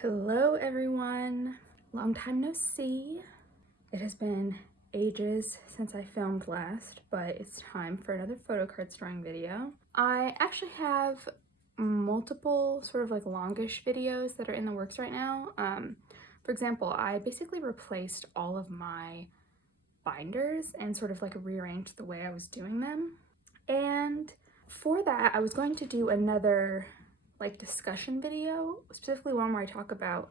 Hello everyone, long time no see. It has been ages since I filmed last, but it's time for another photo card storing video. I actually have multiple sort of like longish videos that are in the works right now. For example, I basically replaced all of my binders and sort of like rearranged the way I was doing them. And for that, I was going to do another like discussion video, specifically one where I talk about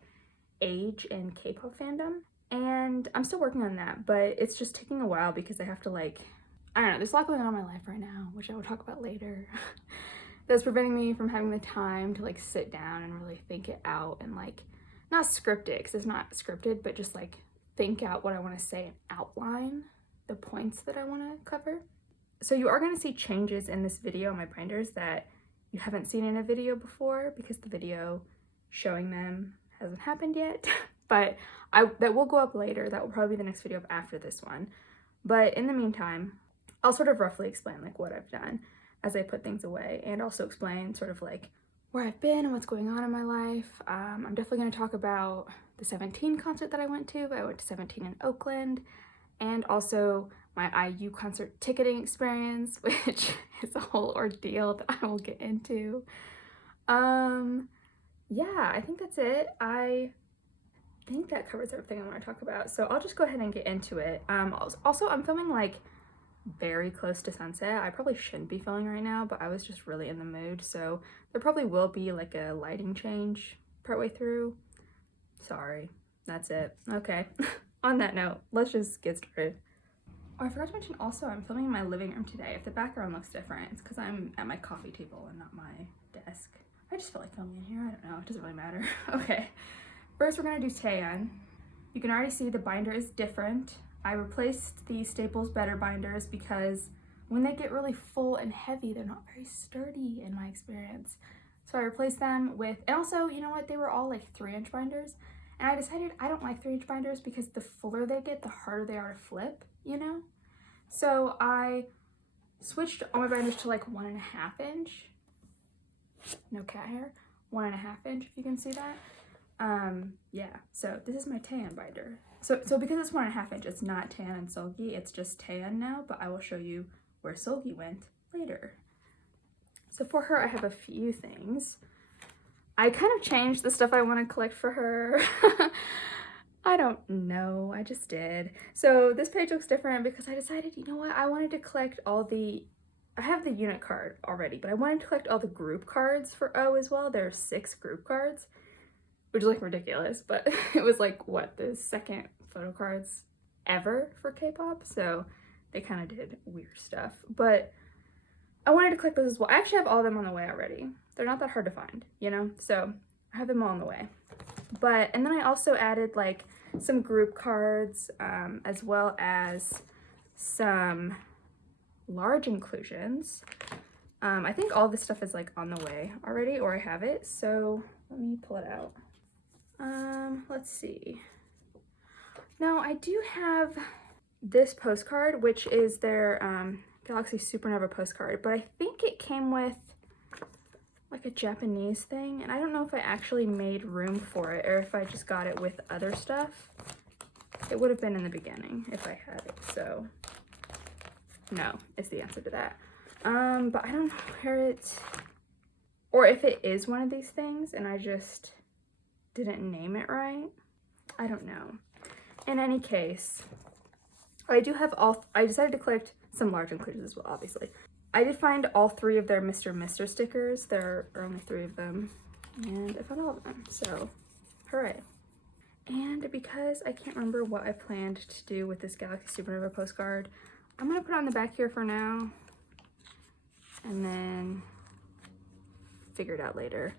age in K-pop fandom, and I'm still working on that, but it's just taking a while because I have to I don't know, there's a lot going on in my life right now, which I will talk about later, that's preventing me from having the time to like sit down and really think it out and like, not script it, because it's not scripted, but just like think out what I want to say and outline the points that I want to cover. So you are going to see changes in this video on my binders that you haven't seen in a video before because the video showing them hasn't happened yet, but that will go up later. That will probably be the next video after this one. But in the meantime, I'll sort of roughly explain like what I've done as I put things away, and also explain sort of like where I've been and what's going on in my life. I'm definitely going to talk about the 17 concert that I went to. I went to 17 in Oakland, and also my IU concert ticketing experience, which is a whole ordeal that I will get into. Yeah, I think that's it. I think that covers everything I want to talk about, so I'll just go ahead and get into it. Also, I'm filming like very close to sunset. I probably shouldn't be filming right now, but I was just really in the mood, so there probably will be like a lighting change partway through. Sorry, that's it. Okay. On that note, let's just get started. Oh, I forgot to mention also, I'm filming in my living room today. If the background looks different, it's because I'm at my coffee table and not my desk. I just feel like filming in here. I don't know. It doesn't really matter. Okay. First, we're going to do Taeyeon. You can already see the binder is different. I replaced the Staples Better binders because when they get really full and heavy, they're not very sturdy in my experience. So I replaced them with, and also, you know what? They were all like 3-inch binders. And I decided I don't like 3-inch binders because the fuller they get, the harder they are to flip, you know? So I switched all my binders to like 1.5 inch. No cat hair. 1.5 inch, if you can see that. Yeah, so this is my Taeyeon binder. So because it's 1.5 inch, it's not Taeyeon and Seulgi, it's just Taeyeon now, but I will show you where Seulgi went later. So for her, I have a few things. I kind of changed the stuff I want to collect for her. I don't know, I just did. So this page looks different because I decided, you know what, I wanted to collect all the, I have the unit card already, but I wanted to collect all the group cards for O as well. There are 6 group cards, which is like ridiculous, but it was like, what, the second photo cards ever for K-pop? So they kind of did weird stuff, but I wanted to collect those as well. I actually have all of them on the way already. They're not that hard to find, you know? So I have them all on the way. But, and then I also added like some group cards, as well as some large inclusions. I think all this stuff is like on the way already, or I have it. So let me pull it out. Let's see. Now I do have this postcard, which is their, Galaxy Supernova postcard, but I think it came with like a Japanese thing, and I don't know if I actually made room for it or if I just got it with other stuff. It would have been in the beginning if I had it, so no is the answer to that. But I don't know where it, or if it is one of these things and I just didn't name it right. I don't know. In any case, I do have I decided to collect some large inclusions as well, obviously. I did find all 3 of their Mr. stickers. There are only 3 of them, and I found all of them, so hooray. And because I can't remember what I planned to do with this Galaxy Supernova postcard, I'm gonna put it on the back here for now, and then figure it out later.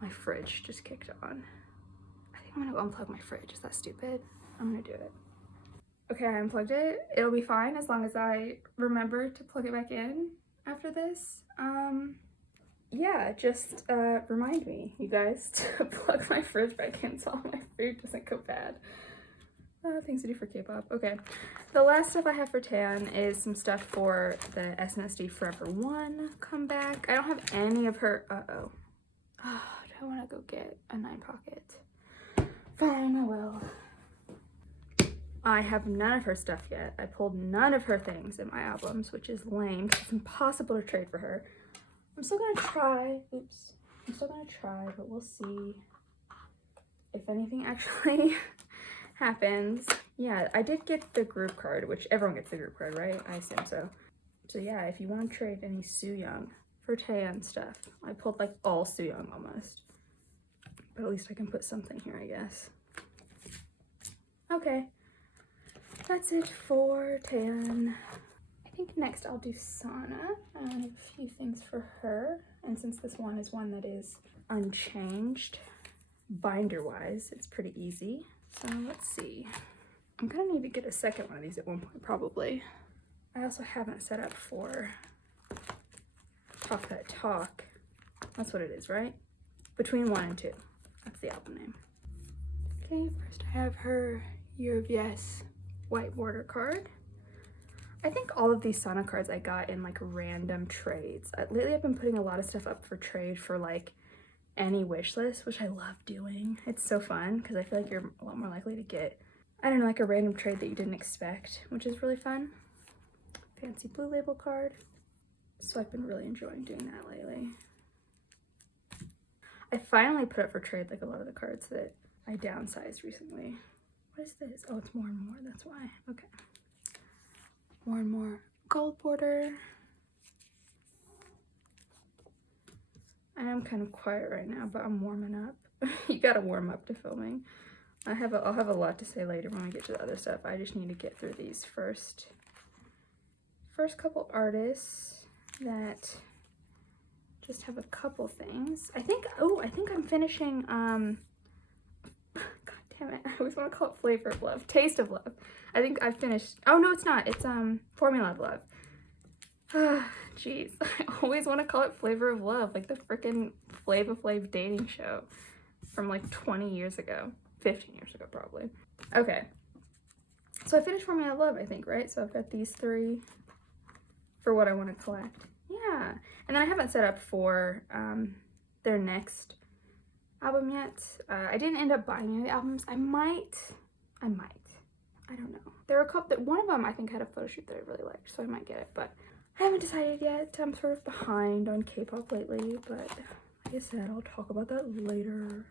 My fridge just kicked on. I think I'm gonna go unplug my fridge. Is that stupid? I'm gonna do it. Okay, I unplugged it. It'll be fine as long as I remember to plug it back in after this. Yeah, just remind me, you guys, to plug my fridge back in so my food doesn't go bad. Things to do for K-pop. Okay, the last stuff I have for Taeyeon is some stuff for the SNSD Forever 1 comeback. I don't have any of her, do I want to go get a 9 pocket? Fine, I will. I have none of her stuff yet. I pulled none of her things in my albums, which is lame because it's impossible to trade for her. I'm still gonna try. Oops. I'm still gonna try, but we'll see if anything actually happens. Yeah, I did get the group card, which everyone gets the group card, right? I assume so. So yeah, if you want to trade any Sooyoung for Taeyeon stuff, I pulled like all Sooyoung almost. But at least I can put something here, I guess. Okay. That's it for Taeyeon. I think next I'll do Sana. I have a few things for her. And since this one is one that is unchanged, binder-wise, it's pretty easy. So let's see. I'm gonna need to get a second one of these at one point, probably. I also haven't set up for Talk That Talk. That's what it is, right? Between 1 and 2. That's the album name. Okay, first I have her Year of Yes white border card. I think all of these Sana cards I got in like random trades. Lately I've been putting a lot of stuff up for trade for like any wish list, which I love doing. It's so fun because I feel like you're a lot more likely to get, I don't know, like a random trade that you didn't expect, which is really fun. Fancy blue label card. So I've been really enjoying doing that lately. I finally put up for trade like a lot of the cards that I downsized recently. What is this? Oh, it's more and more, that's why. Okay. More and more gold border. I am kind of quiet right now, but I'm warming up. You gotta warm up to filming. I'll have a lot to say later when we get to the other stuff. I just need to get through these first couple artists that just have a couple things. I think I'm finishing, God damn it, I always want to call it Flavor of Love. Taste of Love. I think I've finished, oh no, it's not. It's Formula of Love. Jeez, I always want to call it Flavor of Love, like the freaking Flava Flav dating show from like 20 years ago, 15 years ago probably. Okay, so I finished Formula of Love, I think, right? So I've got these 3 for what I want to collect. Yeah, and then I haven't set up for their next album yet. I didn't end up buying any of the albums. I might. I don't know. There were a couple, one of them I think had a photo shoot that I really liked, so I might get it, but I haven't decided yet. I'm sort of behind on K-pop lately, but like I said, I'll talk about that later.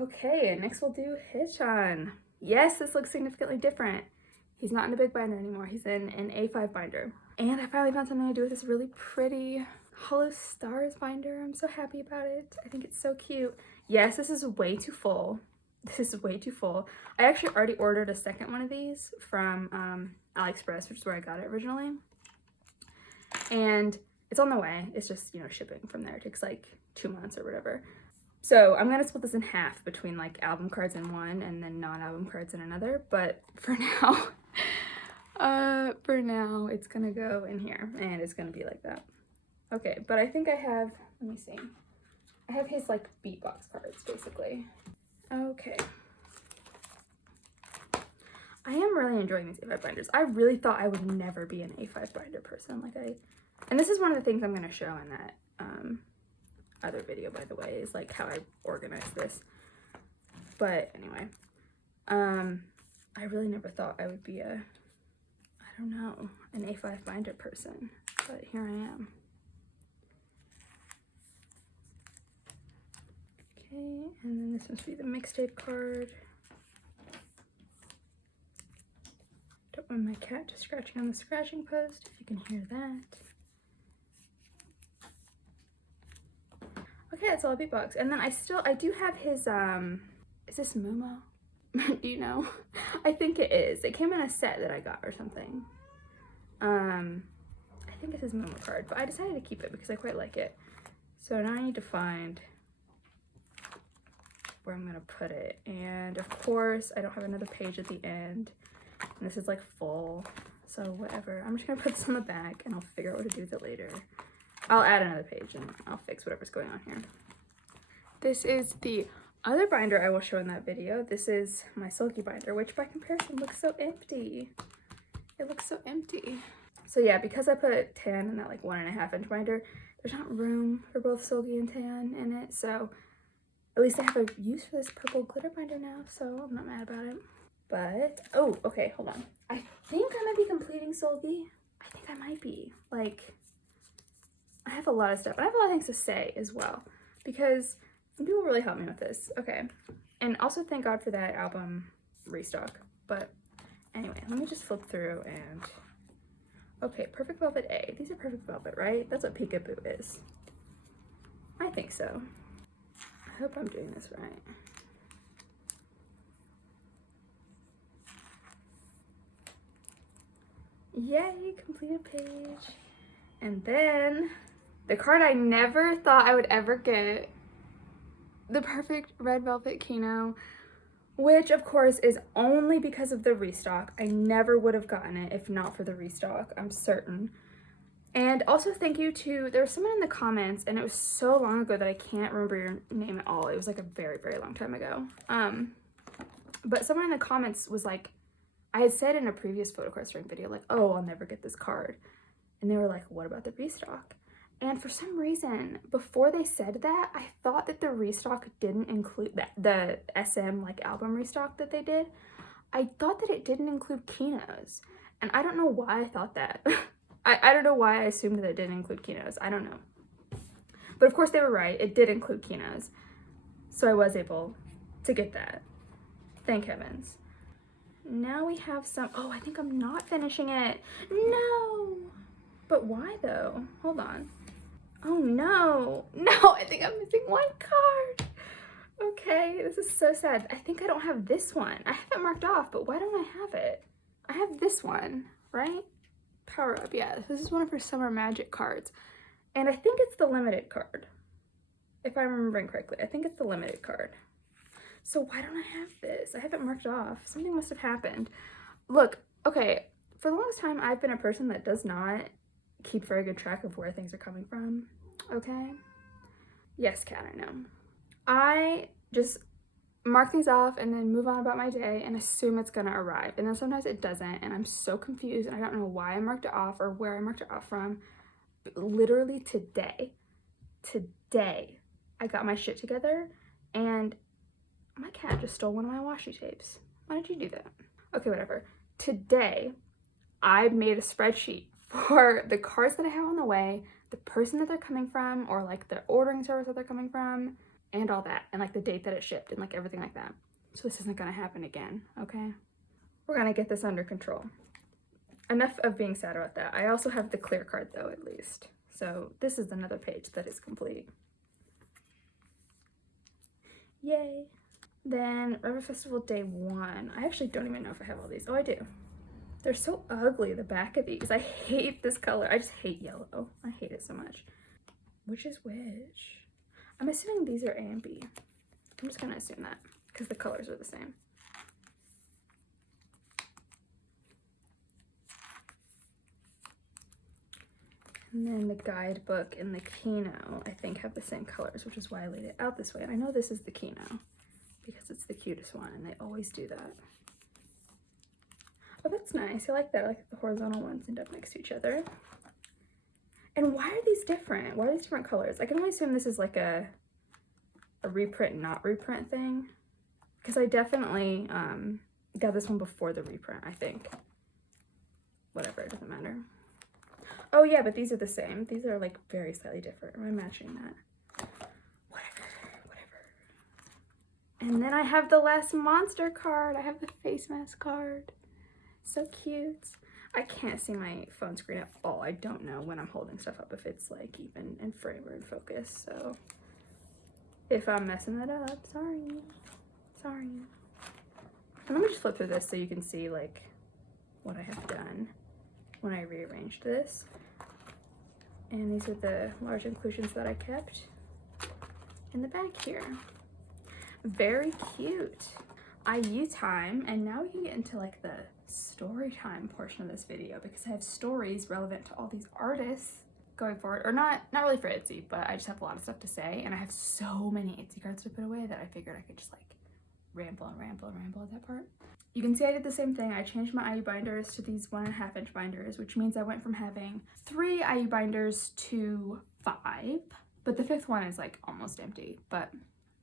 Okay, and next we'll do Haechan. Yes, this looks significantly different. He's not in a big binder anymore. He's in an A5 binder. And I finally found something to do with this really pretty Hollow Stars binder. I'm so happy about it. I think it's so cute. Yes, this is way too full. This is way too full. I actually already ordered a second one of these from AliExpress, which is where I got it originally. And it's on the way. It's just, you know, shipping from there. It takes like 2 months or whatever. So I'm gonna split this in half between like album cards in one and then non-album cards in another. But for now, it's gonna go in here and it's gonna be like that. Okay, but I think I have, let me see. I have his like beatbox cards basically. Okay. I am really enjoying these A5 binders. I really thought I would never be an A5 binder person. And this is one of the things I'm gonna show in that other video, by the way, is like how I organize this. But anyway, I really never thought I would be I don't know, an A5 binder person, but here I am. Okay, and then this must be the mixtape card. Don't want my cat just scratching on the scratching post, if you can hear that. Okay, that's all beatbox. And then I do have his, is this Momo? Do you know? I think it is. It came in a set that I got or something. I think it's his Momo card, but I decided to keep it because I quite like it. So now I need to find where I'm gonna put it. And of course, I don't have another page at the end. And this is like full, so whatever. I'm just gonna put this on the back and I'll figure out what to do with it later. I'll add another page and I'll fix whatever's going on here. This is the other binder I will show in that video. This is my Seulgi binder, which by comparison looks so empty. It looks so empty. So yeah, because I put Taeyeon in that like 1.5 inch binder, there's not room for both Seulgi and Taeyeon in it. So At least I have a use for this purple glitter binder now, so I'm not mad about it. But, oh, okay, hold on. I think I might be completing Seulgi. I think I might be. Like, I have a lot of stuff. I have a lot of things to say as well, because some people really helped me with this. Okay, and also thank God for that album restock. But anyway, let me just flip through and, okay, Perfect Velvet A. These are Perfect Velvet, right? That's what Peekaboo is. I think so. I hope I'm doing this right. Yay, completed page. And then the card I never thought I would ever get, the Perfect Red Velvet Kino, which of course is only because of the restock. I never would have gotten it if not for the restock, I'm certain. And also thank you to, there was someone in the comments, and it was so long ago that I can't remember your name at all. It was like a very, very long time ago. But someone in the comments was like, I had said in a previous photocard storing video, like, oh, I'll never get this card. And they were like, what about the restock? And for some reason, before they said that, I thought that the restock didn't include the SM like album restock that they did. I thought that it didn't include Kinos. And I don't know why I thought that. I don't know why I assumed that it didn't include Kinos. I don't know. But of course they were right. It did include Kinos. So I was able to get that. Thank heavens. Now we have some, oh, I think I'm not finishing it. No. But why though? Hold on. Oh no. No, I think I'm missing one card. Okay, this is so sad. I think I don't have this one. I have it marked off, but why don't I have it? I have this one, right? Power Up, yeah. This is one of her Summer Magic cards. And I think it's the limited card. If I'm remembering correctly, I think it's the limited card. So why don't I have this? I have it marked off. Something must have happened. Look, okay, for the longest time, I've been a person that does not keep very good track of where things are coming from, okay? Yes, Kat, I know. I just mark things off and then move on about my day and assume it's gonna arrive. And then sometimes it doesn't, and I'm so confused and I don't know why I marked it off or where I marked it off from. But literally today, I got my shit together and my cat just stole one of my washi tapes. Why did you do that? Okay, whatever. Today, I made a spreadsheet for the cards that I have on the way, the person that they're coming from, or like the ordering service that they're coming from, and all that, and like the date that it shipped, and like everything like that. So this isn't gonna happen again, okay? We're gonna get this under control. Enough of being sad about that. I also have the clear card though, at least. So this is another page that is complete. Yay. Then River Festival Day 1. I actually don't even know if I have all these. Oh, I do. They're so ugly, the back of these. I hate this color. I just hate yellow. I hate it so much. Which is which? I'm assuming these are A and B. I'm just gonna assume that because the colors are the same. And then the guidebook and the Kino, I think, have the same colors, which is why I laid it out this way. And I know this is the Kino because it's the cutest one, and they always do that. Oh, that's nice. I like that. I like that the horizontal ones end up next to each other. And why are these different? Why are these different colors? I can only assume this is like a reprint, not reprint thing. Because I definitely got this one before the reprint, I think. Whatever, it doesn't matter. Oh yeah, but these are the same. These are like very slightly different. Am I matching that? Whatever. And then I have the last monster card. I have the face mask card. So cute. I can't see my phone screen at all. I don't know when I'm holding stuff up if it's like even in frame or in focus. So if I'm messing that up, sorry. And let me just flip through this so you can see like what I have done when I rearranged this. And these are the large inclusions that I kept in the bag here. Very cute. IU time, and now we can get into like the story time portion of this video because I have stories relevant to all these artists going forward, or not really for Itzy, but I just have a lot of stuff to say, and I have so many Itzy cards to put away that I figured I could just like ramble at that part. You can see I did the same thing. I changed my IU binders to these 1.5 inch binders, which means I went from having 3 IU binders to 5, but the 5th one is like almost empty, but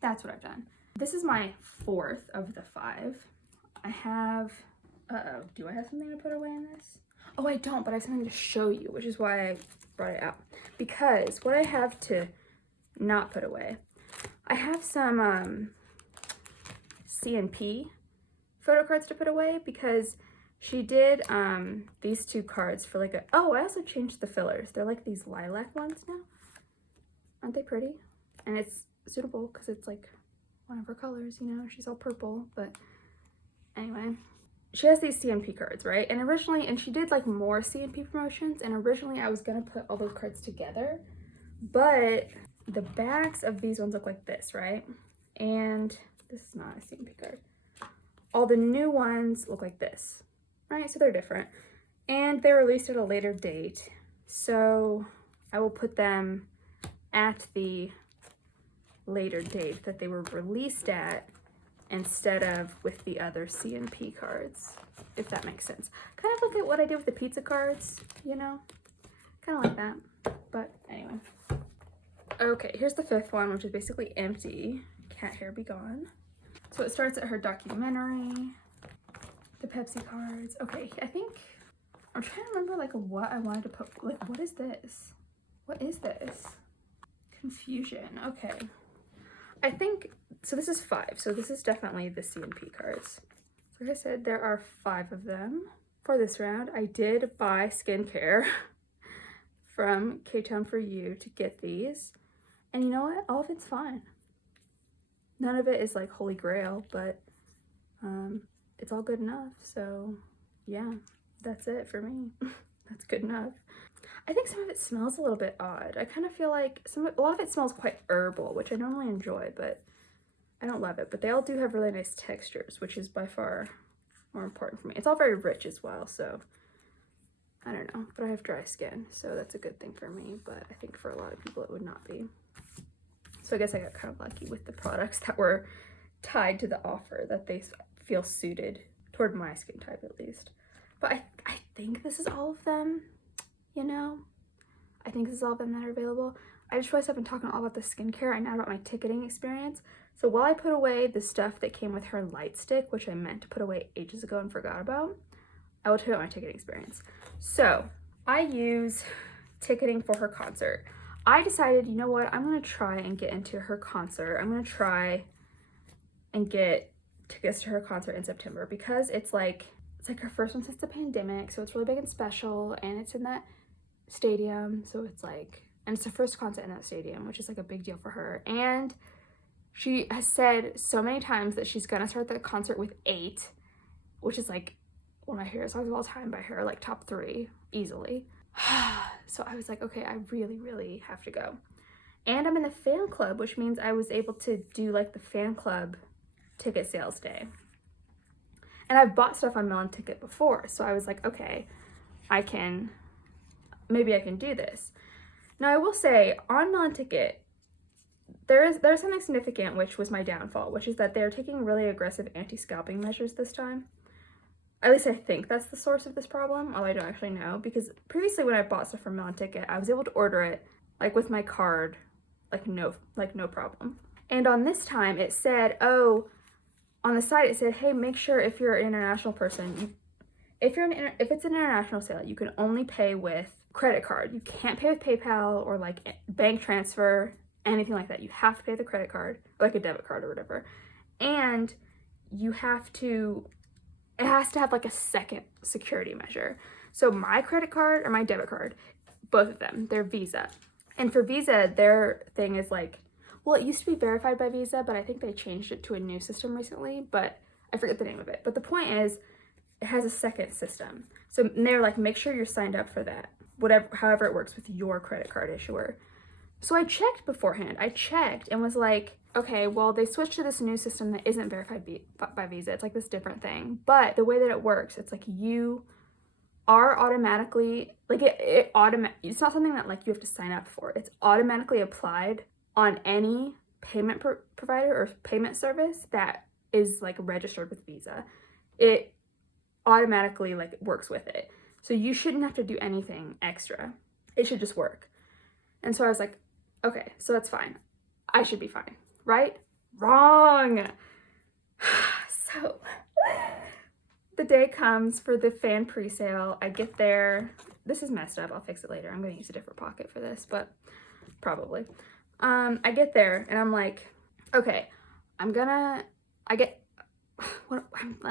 that's what I've done. This is my 4th of the 5. I have, do I have something to put away in this? Oh, I don't, but I have something to show you, which is why I brought it out. Because what I have to not put away, I have some CNP photo cards to put away, because she did these 2 cards for like a, oh, I also changed the fillers. They're like these lilac ones now. Aren't they pretty? And it's suitable because it's like one of her colors, you know, she's all purple. But anyway, she has these CNP cards, right? And originally, and she did like more CNP promotions, and originally I was gonna put all those cards together, but the backs of these ones look like this, right? And this is not a CNP card. All the new ones look like this, right? So they're different, and they released at a later date, so I will put them at the later date that they were released at, instead of with the other CNP cards, if that makes sense. Kind of look at what I did with the pizza cards, you know? Kind of like that, but anyway. Okay, here's the 5th one, which is basically empty. Cat hair be gone. So it starts at her documentary, the Pepsi cards. Okay, I think, I'm trying to remember like what I wanted to put, like what is this? What is this? Confusion, okay. I think, so this is 5, so this is definitely the CNP cards. So like I said, there are 5 of them. For this round, I did buy skincare from Haechan for you to get these. And you know what? All of it's fine. None of it is like holy grail, but it's all good enough. So yeah, that's it for me. That's good enough. I think some of it smells a little bit odd. I kind of feel like a lot of it smells quite herbal, which I normally enjoy, but I don't love it. But they all do have really nice textures, which is by far more important for me. It's all very rich as well, so I don't know. But I have dry skin, so that's a good thing for me. But I think for a lot of people it would not be. So I guess I got kind of lucky with the products that were tied to the offer, that they feel suited toward my skin type at least. But I think this is all of them. You know, I think this is all of them that are available. I just realized I've been talking all about the skincare and not about my ticketing experience. So while I put away the stuff that came with her light stick, which I meant to put away ages ago and forgot about, I will tell you about my ticketing experience. So I use ticketing for her concert. I decided, you know what, I'm going to try and get into her concert. I'm going to try and get tickets to her concert in September, because it's like her first one since the pandemic, so it's really big and special, and it's in that stadium, so it's like, and it's the first concert in that stadium, which is like a big deal for her. And she has said so many times that she's gonna start the concert with 8, which is like one of my favorite songs of all time by her, like top 3 easily. So I was like, okay, I really have to go. And I'm in the fan club, which means I was able to do like the fan club ticket sales day. And I've bought stuff on Melon Ticket before, so I was like, okay, maybe I can do this. Now I will say, on Melon Ticket, there's something significant, which was my downfall, which is that they're taking really aggressive anti-scalping measures this time. At least I think that's the source of this problem, although I don't actually know, because previously when I bought stuff from Melon Ticket, I was able to order it like with my card, like no problem. And on this time it said, oh, on the site it said, hey, make sure if you're an international person, if it's an international sale, you can only pay with credit card. You can't pay with PayPal or like bank transfer, anything like that. You have to pay with a credit card, or like a debit card or whatever. And you have to, it has to have like a second security measure. So my credit card or my debit card, both of them, they're Visa. And for Visa, their thing is like, well, it used to be verified by Visa, but I think they changed it to a new system recently, but I forget the name of it. But the point is, it has a second system. So they're like, make sure you're signed up for that, however it works with your credit card issuer. So I checked beforehand. I checked and was like, okay, well, they switched to this new system that isn't verified by Visa. It's like this different thing. But the way that it works, it's like you are automatically, like it's not something that like you have to sign up for. It's automatically applied on any payment provider or payment service that is like registered with Visa. It automatically like works with it. So you shouldn't have to do anything extra. It should just work. And so I was like, okay, so that's fine. I should be fine, right? wrong. So the day comes for the fan pre-sale. I get there. This is messed up. I'll fix it later. I'm going to use a different pocket for this, but probably. I get there and I'm like, okay, I'm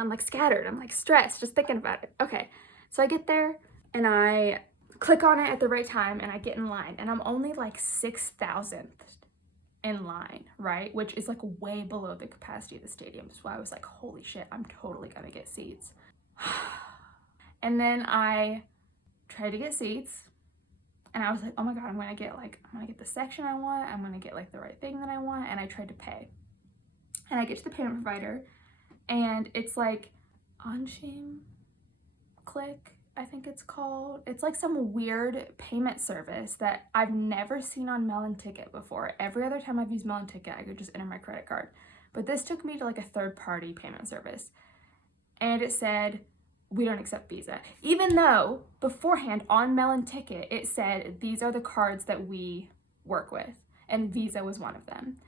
like scattered. I'm like stressed just thinking about it. Okay, so I get there and I click on it at the right time and I get in line and I'm only like 6,000th in line, right? Which is like way below the capacity of the stadium. That's why I was like, holy shit, I'm totally gonna get seats. And then I tried to get seats and I was like, oh my God, I'm gonna get the section I want. I'm gonna get like the right thing that I want. And I tried to pay. And I get to the payment provider and it's like Anshim Click, I think it's called. It's like some weird payment service that I've never seen on Melon Ticket before. Every other time I've used Melon Ticket, I could just enter my credit card. But this took me to like a third-party payment service. And it said, we don't accept Visa. Even though beforehand on Melon Ticket, it said, these are the cards that we work with. And Visa was one of them.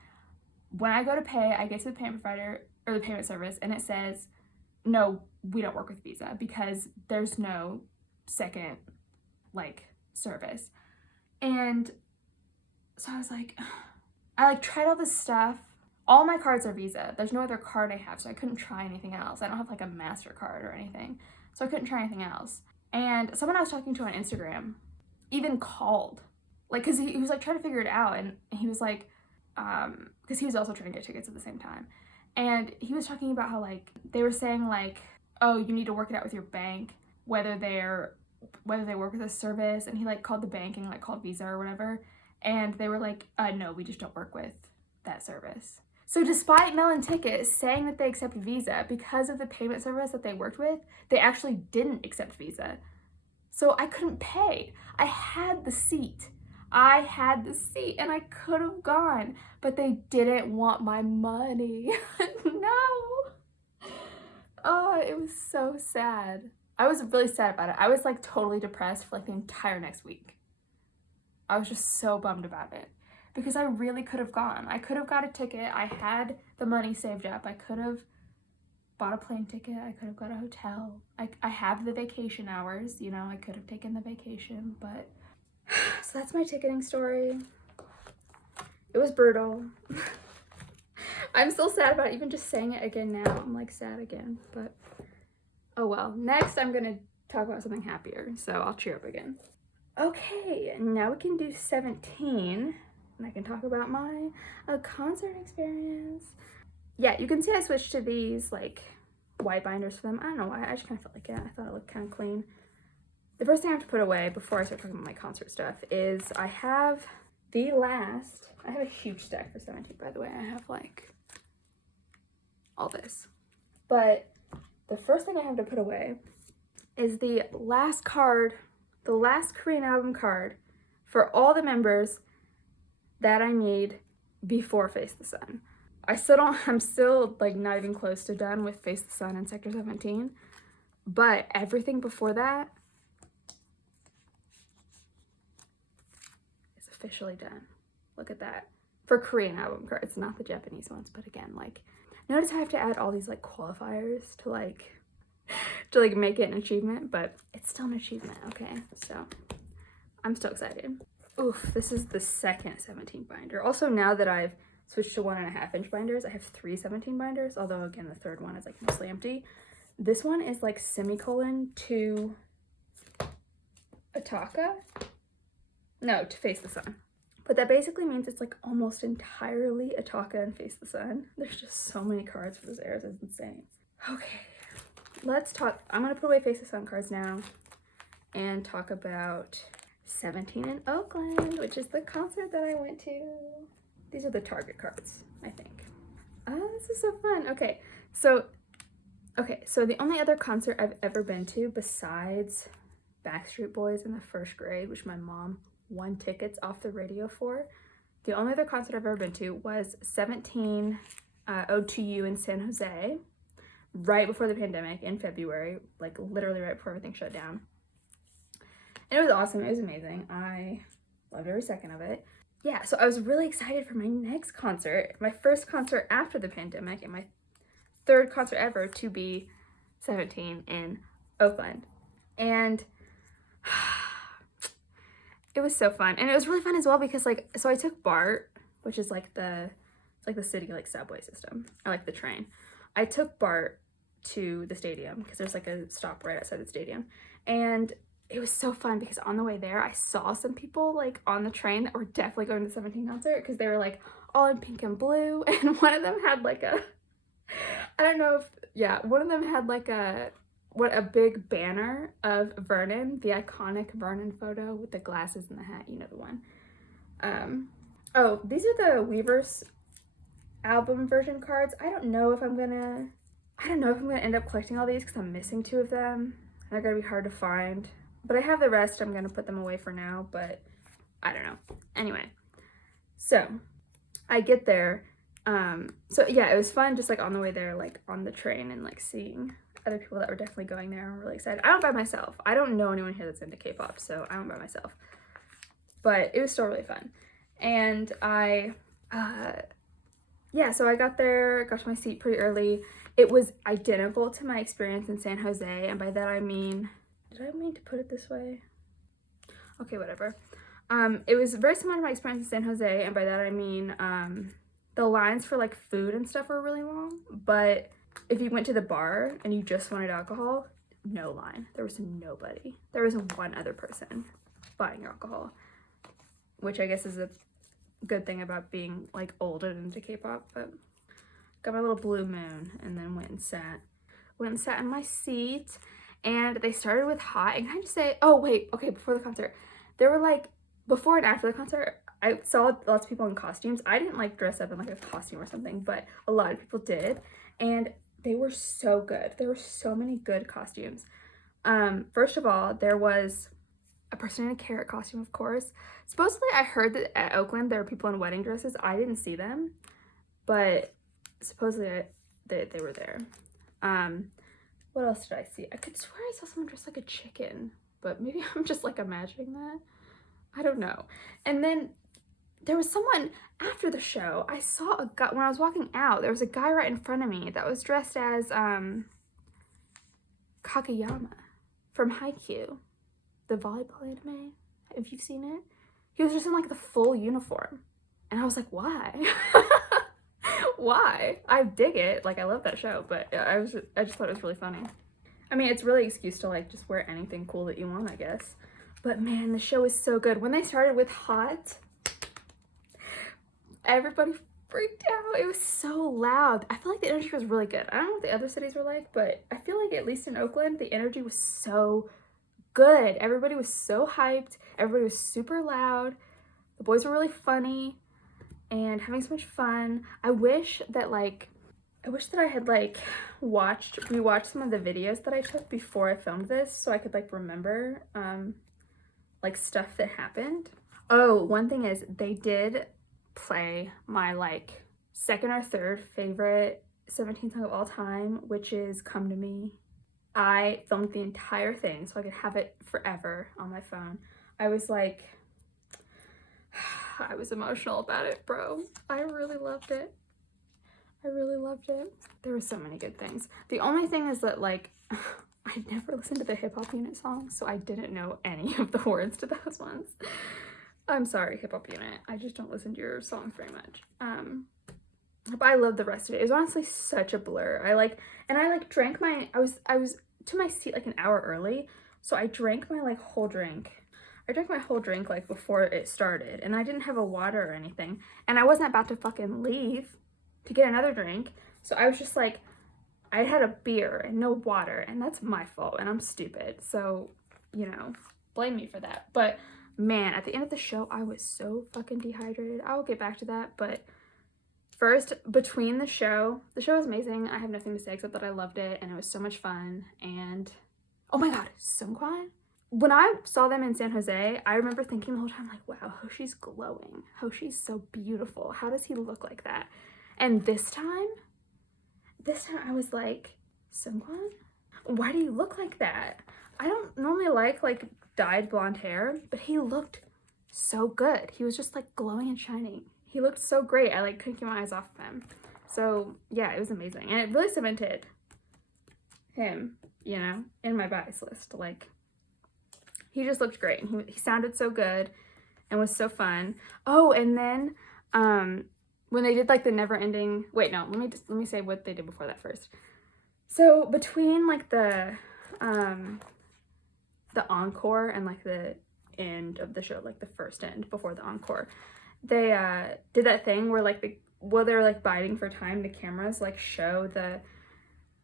When I go to pay, I get to the payment provider or the payment service and it says, no, we don't work with Visa because there's no second like service. And so I was like, I like tried all this stuff. All my cards are Visa. There's no other card I have, so I couldn't try anything else. I don't have like a MasterCard or anything, so I couldn't try anything else. And someone I was talking to on Instagram even called, like, cause he was like trying to figure it out, and he was like, because he was also trying to get tickets at the same time. And he was talking about how like they were saying like, oh, you need to work it out with your bank, whether they work with a service. And he like called the bank and like called Visa or whatever. And they were like, no, we just don't work with that service. So despite Melon Ticket saying that they accept Visa, because of the payment service that they worked with, they actually didn't accept Visa. So I couldn't pay. I had the seat and I could have gone, but they didn't want my money. No. Oh, it was so sad. I was really sad about it. I was like totally depressed for like the entire next week. I was just so bummed about it because I really could have gone. I could have got a ticket. I had the money saved up. I could have bought a plane ticket. I could have got a hotel. I have the vacation hours, you know, I could have taken the vacation, but so that's my ticketing story. It was brutal. I'm still sad about even just saying it again now. I'm like sad again, but oh well. Next, I'm gonna talk about something happier, so I'll cheer up again. Okay, now we can do 17, and I can talk about my concert experience. Yeah, you can see I switched to these like white binders for them. I don't know why, I just kind of felt like it. I thought it looked kind of clean. The first thing I have to put away before I start talking about my concert stuff is I have a huge stack for 17, by the way. I have like all this. But the first thing I have to put away is the last Korean album card for all the members that I made before Face the Sun. I'm still like not even close to done with Face the Sun and Sector 17, but everything before that is officially done. Look at that. For Korean album cards, not the Japanese ones, but again, like, notice I have to add all these like qualifiers to make it an achievement, but it's still an achievement, okay? So I'm still excited. Oof, this is the second 17 binder. Also, now that I've switched to 1.5 inch binders, I have 3 17 binders, although again, the third one is like mostly empty. This one is like semicolon to Ataka. No, to Face the Sun. But that basically means it's like almost entirely Ataka and Face the Sun. There's just so many cards for this era, it's insane. Okay, let's talk. I'm gonna put away Face the Sun cards now and talk about 17 in Oakland, which is the concert that I went to. These are the Target cards, I think. Oh, this is so fun. Okay, so the only other concert I've ever been to besides Backstreet Boys in the first grade, which my mom won tickets off the radio for, the only other concert I've ever been to was 17 O2U in San Jose, right before the pandemic in February, like literally right before everything shut down. And it was awesome. It was amazing. I loved every second of it. yeah, so I was really excited for my next concert, my first concert after the pandemic, and my third concert ever to be 17 in Oakland. And it was so fun. And it was really fun as well because like, so I took BART, which is like it's like the city like subway system, or like the train. I took BART to the stadium because there's like a stop right outside the stadium. And it was so fun because on the way there, I saw some people like on the train that were definitely going to the 17 concert because they were like all in pink and blue. And one of them had like a, I don't know if, yeah, one of them had like a big banner of Vernon, the iconic Vernon photo with the glasses and the hat, you know the one. Oh, these are the Weavers album version cards. I don't know if I'm gonna end up collecting all these because I'm missing 2 of them. They're gonna be hard to find. But I have the rest. I'm gonna put them away for now, but I don't know. Anyway, so I get there. So yeah, it was fun just like on the way there, like on the train and like seeing other people that were definitely going there. I'm really excited. I went by myself. I don't know anyone here that's into K-pop, so I went by myself. But it was still really fun. And yeah, so I got there, got to my seat pretty early. It was identical to my experience in San Jose, and by that I mean, did I mean to put it this way? Okay, whatever. It was very similar to my experience in San Jose, and by that I mean, the lines for like food and stuff were really long, but if you went to the bar and you just wanted alcohol, no line. There was nobody. There was one other person buying alcohol, which I guess is a good thing about being like old and into K-pop. But got my little blue moon and then went and sat in my seat. And they started with Hot. And can I just say, oh wait, okay, before the concert, there were like, before and after the concert, I saw lots of people in costumes. I didn't like dress up in like a costume or something, but a lot of people did. And they were so good. There were so many good costumes. First of all, there was a person in a carrot costume, of course. Supposedly, I heard that at Oakland, there were people in wedding dresses. I didn't see them, but supposedly they were there. What else did I see? I could swear I saw someone dressed like a chicken, but maybe I'm just like imagining that. I don't know. And then there was someone after the show. I saw a guy, when I was walking out, there was a guy right in front of me that was dressed as Kakeyama from Haikyuu, the volleyball anime. Have you seen it? He was just in like the full uniform. And I was like, why? Why? I dig it. Like, I love that show, but I just thought it was really funny. I mean, it's really an excuse to like just wear anything cool that you want, I guess. But man, the show is so good. When they started with Hot, everybody freaked out. It was so loud. I feel like the energy was really good. I don't know what the other cities were like, but I feel like at least in Oakland, the energy was so good. Everybody was so hyped. Everybody was super loud. The boys were really funny and having so much fun. I wish that I had like rewatched some of the videos that I took before I filmed this so I could like remember like stuff that happened. Oh, one thing is they did play my like second or third favorite 17 song of all time, which is Come to Me. I filmed the entire thing so I could have it forever on my phone. I was like, I was emotional about it, bro. I really loved it. I really loved it. There were so many good things. The only thing is that like, I never listened to the Hip Hop Unit songs, so I didn't know any of the words to those ones. I'm sorry, Hip Hop Unit. I just don't listen to your songs very much. But I love the rest of it. It was honestly such a blur. I drank my, I was to my seat like an hour early, so I drank my like whole drink. I drank my whole drink like before it started, and I didn't have a water or anything, and I wasn't about to fucking leave to get another drink, so I was just like, I had a beer and no water, and that's my fault, and I'm stupid, so, you know, blame me for that. But man, at the end of the show, I was so fucking dehydrated. I will get back to that, but first, between the show was amazing. I have nothing to say except that I loved it, and it was so much fun, and oh my god, Seungkwan. When I saw them in San Jose, I remember thinking the whole time, like, wow, Hoshi's glowing. Hoshi's so beautiful. How does he look like that? And this time I was like, Seungkwan, why do you look like that? I don't normally like dyed blonde hair, but he looked so good. He was just like glowing and shining. He looked so great. I like couldn't keep my eyes off of him. So yeah, it was amazing. And it really cemented him, you know, in my bias list. Like, he just looked great. And he sounded so good and was so fun. Oh, and then when they did like the never ending, wait, no, let me say what they did before that first. So between like the encore and like the end of the show, like the first end before the encore, they did that thing where like while they're like biting for time, the cameras like show the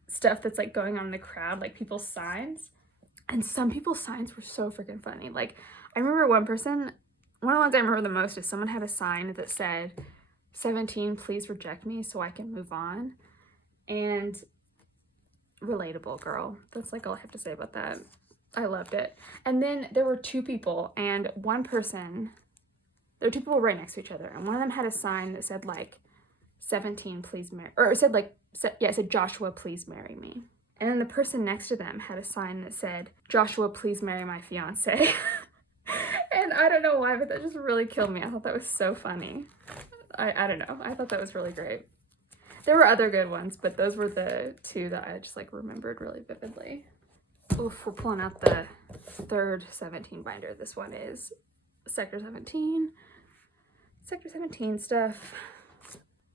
stuff that's like going on in the crowd, like people's signs. And some people's signs were so freaking funny. Like, I remember one of the ones I remember the most is someone had a sign that said, 17, please reject me so I can move on. And relatable, girl. That's like all I have to say about that. I loved it. And then there were two people, and there were two people right next to each other, and one of them had a sign that said like 17, please marry, or it said like, it said Joshua, please marry me. And then the person next to them had a sign that said, Joshua, please marry my fiance. And I don't know why, but that just really killed me. I thought that was so funny. I don't know. I thought that was really great. There were other good ones, but those were the two that I just like remembered really vividly. Oof, we're pulling out the third 17 binder. This one is Sector 17. Sector 17 stuff.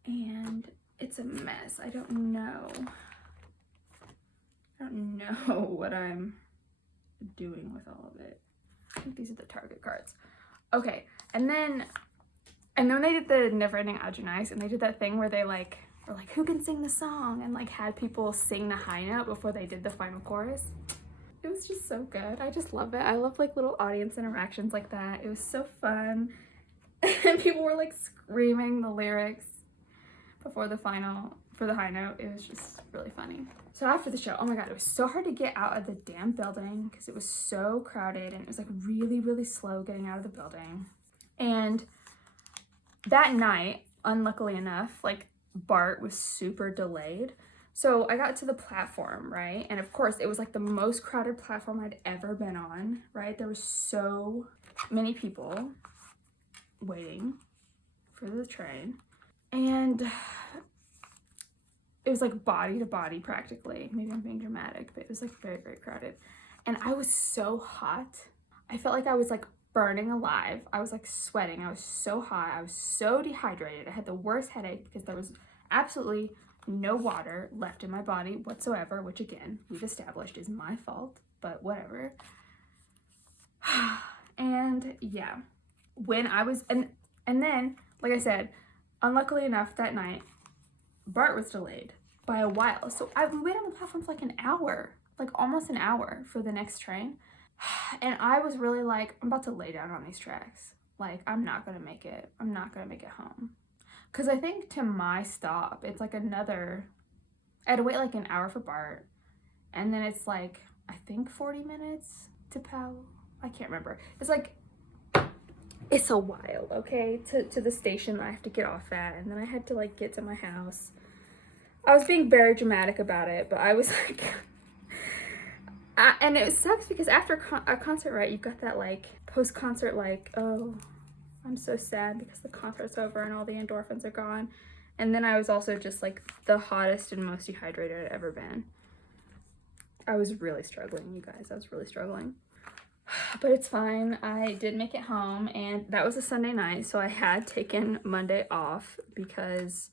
And it's a mess. I don't know what I'm doing with all of it. I think these are the target cards. Okay, and then they did the Never Ending Ajunice, and they did that thing where they like were like, who can sing the song? And like had people sing the high note before they did the final chorus. It was just so good. I just love it. I love like little audience interactions like that. It was so fun. And people were like screaming the lyrics before the for the high note. It was just really funny. So after the show, oh my god, it was so hard to get out of the damn building because it was so crowded, and it was like really, really slow getting out of the building. And that night, unluckily enough, like BART was super delayed. So I got to the platform, right? And of course, it was like the most crowded platform I'd ever been on, right? There was so many people waiting for the train. And it was like body to body practically. Maybe I'm being dramatic, but it was like very, very crowded. And I was so hot. I felt like I was like burning alive. I was like sweating. I was so hot. I was so dehydrated. I had the worst headache because there was absolutely no water left in my body whatsoever, which again, we've established is my fault, but whatever. And yeah, when I was, and then, like I said, unluckily enough that night, BART was delayed by a while. So we waited on the platform for like an hour, like almost an hour for the next train. And I was really like, I'm about to lay down on these tracks. Like, I'm not gonna make it. I'm not gonna make it home. Cause I think to my stop, it's like I had to wait like an hour for BART. And then it's like, I think 40 minutes to Powell. I can't remember. It's like, it's a while, okay, to the station that I have to get off at. And then I had to like get to my house. I was being very dramatic about it, but I was like, and it sucks because after a concert, right, you've got that like post-concert like, oh, I'm so sad because the concert's over and all the endorphins are gone. And then I was also just like the hottest and most dehydrated I'd ever been. I was really struggling, you guys. I was really struggling. But it's fine. I did make it home, and that was a Sunday night, so I had taken Monday off because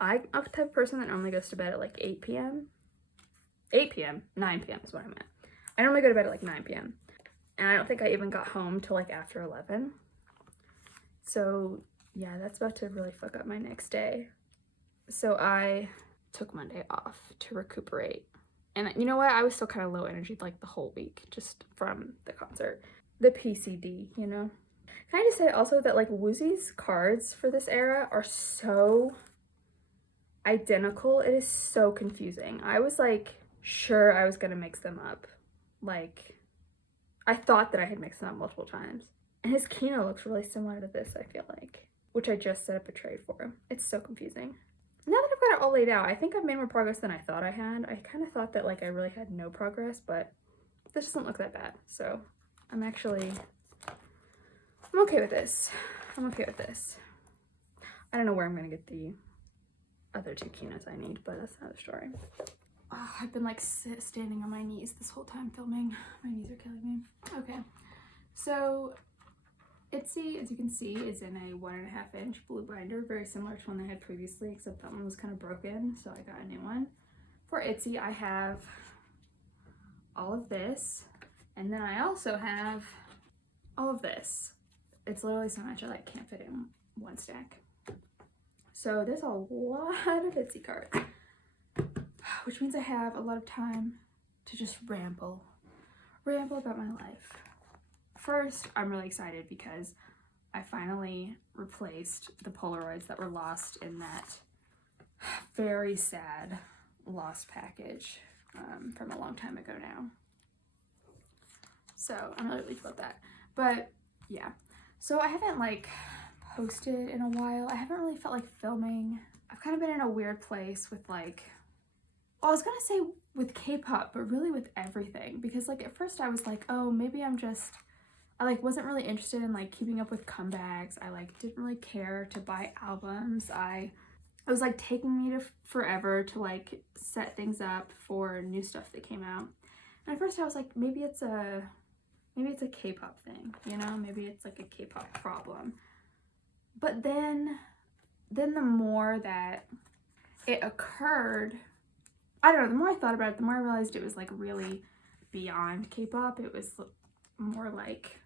I'm the type of person that normally goes to bed at like 8 p.m. 8 p.m. 9 p.m. is what I meant. I normally go to bed at like 9 p.m. And I don't think I even got home till like after 11. So yeah, that's about to really fuck up my next day. So I took Monday off to recuperate. And you know what? I was still kind of low energy like the whole week just from the concert. The PCD, you know? Can I just say also that like Woozy's cards for this era are so identical. It is so confusing. I was like sure I was gonna mix them up. Like I thought that I had mixed them up multiple times. And his Kino looks really similar to this, I feel like, which I just set up a trade for. It's so confusing. Now that I've got it all laid out, I think I've made more progress than I thought I had. I kind of thought that like I really had no progress, but this doesn't look that bad. So I'm actually I'm okay with this. I'm okay with this. I don't know where I'm gonna get the other 2 keynotes I need, but that's another story. Oh, I've been like standing on my knees this whole time filming. My knees are killing me. Okay, so Itzy, as you can see, is in a 1.5-inch blue binder, very similar to one I had previously, except that one was kind of broken, so I got a new one. For Itzy, I have all of this, and then I also have all of this. It's literally so much I like can't fit in one stack. So there's a lot of Itzy cards, which means I have a lot of time to just ramble about my life. First, I'm really excited because I finally replaced the Polaroids that were lost in that very sad lost package from a long time ago now. So I'm really relieved about that. But yeah, so I haven't like posted in a while. I haven't really felt like filming. I've kind of been in a weird place with like, well, I was gonna say with K-pop, but really with everything, because like at first I was like, oh, maybe I like wasn't really interested in like keeping up with comebacks. I like didn't really care to buy albums. It was like taking me to forever to like set things up for new stuff that came out. And at first I was like, maybe it's a K-pop thing, you know? Maybe it's like a K-pop problem. But then the more that it occurred, I don't know, the more I thought about it, the more I realized it was like really beyond K-pop. It was more like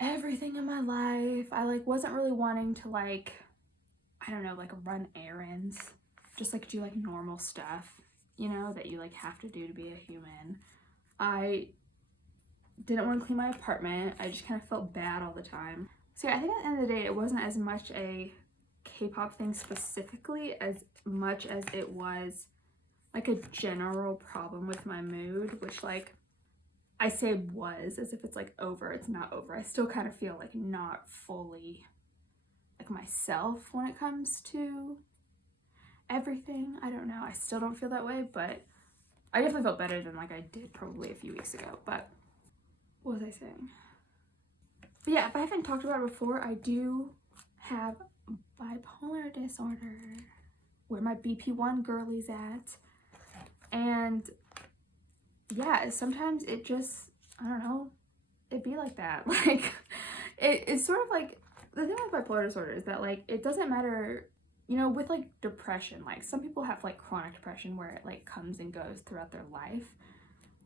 everything in my life. I like wasn't really wanting to like, I don't know, like run errands, just like do like normal stuff, you know, that you like have to do to be a human. I didn't want to clean my apartment. I just kind of felt bad all the time. So yeah, I think at the end of the day, it wasn't as much a K-pop thing specifically as much as it was like a general problem with my mood, which like I say was as if it's like over. It's not over. I still kind of feel like not fully like myself when it comes to everything. I don't know. I still don't feel that way, but I definitely felt better than like I did probably a few weeks ago. But what was I saying? But yeah, if I haven't talked about it before, I do have bipolar disorder, where my BP1 girlie's at. And yeah, sometimes it just, I don't know, it'd be like that. Like, it's sort of like, the thing with bipolar disorder is that, like, it doesn't matter, you know, with, like, depression, like, some people have, like, chronic depression where it, like, comes and goes throughout their life.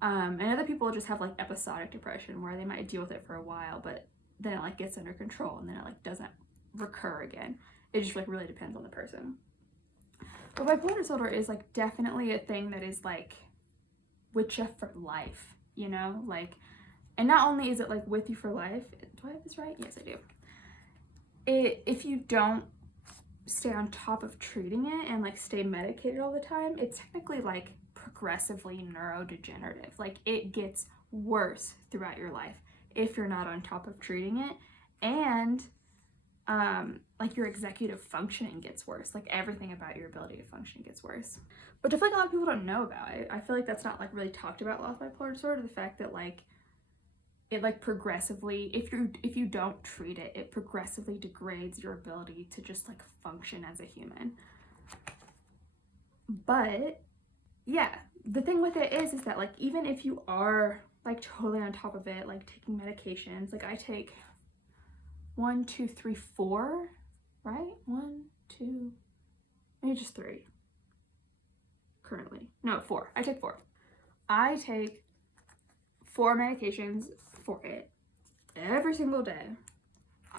And other people just have, like, episodic depression where they might deal with it for a while, but then it, like, gets under control and then it, like, doesn't recur again. It just, like, really depends on the person. But bipolar disorder is, like, definitely a thing that is, like, with you for life, you know? Like, and not only is it, like, with you for life, do I have this right? Yes, I do. If you don't stay on top of treating it and, like, stay medicated all the time, it's technically, like, progressively neurodegenerative. Like, it gets worse throughout your life if you're not on top of treating it. And like your executive functioning gets worse. Like everything about your ability to function gets worse. Which I feel like a lot of people don't know about. I feel like that's not like really talked about a lot with bipolar disorder. The fact that like it like progressively, if you don't treat it, it progressively degrades your ability to just like function as a human. But yeah, the thing with it is that like even if you are like totally on top of it, like taking medications, like I take 1, 2, 3, 4, right? 1, 2, maybe just 3 currently. No, 4. I take 4. I take 4 medications for it every single day.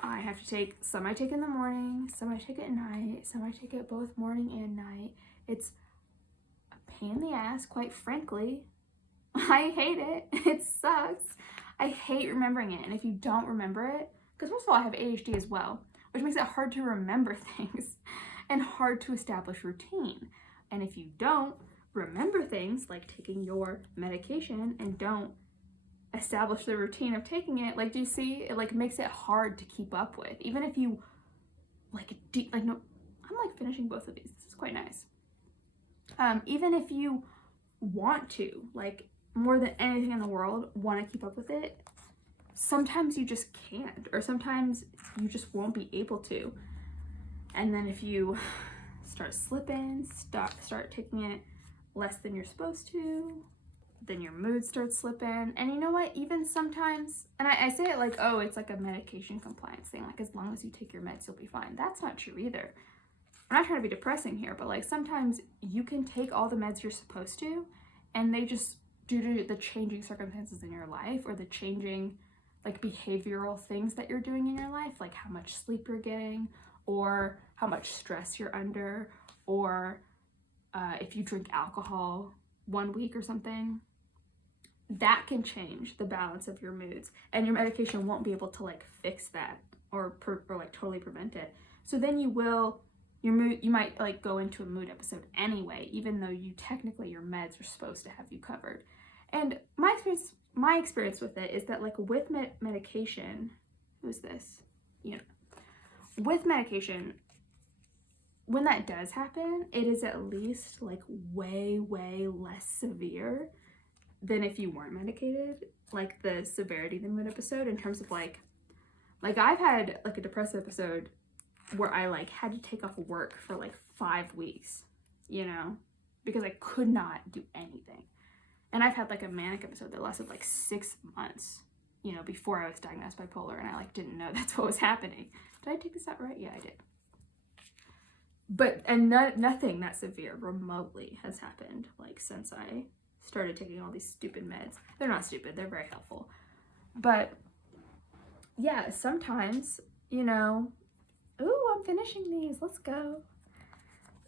I have to take, some I take in the morning, some I take at night, some I take it both morning and night. It's a pain in the ass, quite frankly. I hate it. It sucks. I hate remembering it. And if you don't remember it, because first of all, I have ADHD as well, which makes it hard to remember things and hard to establish routine. And if you don't remember things like taking your medication and don't establish the routine of taking it, like, do you see? It like makes it hard to keep up with. Even if you like, no, I'm like finishing both of these. This is quite nice. Even if you want to, like, more than anything in the world, want to keep up with it, sometimes you just can't, or sometimes you just won't be able to. And then if you start slipping, start taking it less than you're supposed to, then your mood starts slipping. And you know what, even sometimes, and I say it like, oh, it's like a medication compliance thing, like as long as you take your meds you'll be fine. That's not true either. I'm not trying to be depressing here, but like sometimes you can take all the meds you're supposed to, and they just, due to the changing circumstances in your life, or the changing like behavioral things that you're doing in your life, like how much sleep you're getting, or how much stress you're under, or if you drink alcohol 1 week or something, that can change the balance of your moods, and your medication won't be able to like fix that, or like totally prevent it. So then you might like go into a mood episode anyway, even though technically your meds are supposed to have you covered. And my experience with it is that like with medication, who's this? You know, with medication, when that does happen, it is at least like way less severe than if you weren't medicated, like the severity of the mood episode, in terms of like I've had like a depressive episode where I like had to take off work for like 5 weeks, you know, because I could not do anything. And I've had like a manic episode that lasted like 6 months, you know, before I was diagnosed bipolar, and I like didn't know that's what was happening. Did I take this out right? Yeah, I did. But, and nothing that severe remotely has happened like since I started taking all these stupid meds. They're not stupid, they're very helpful. But yeah, sometimes, you know, ooh, I'm finishing these, let's go.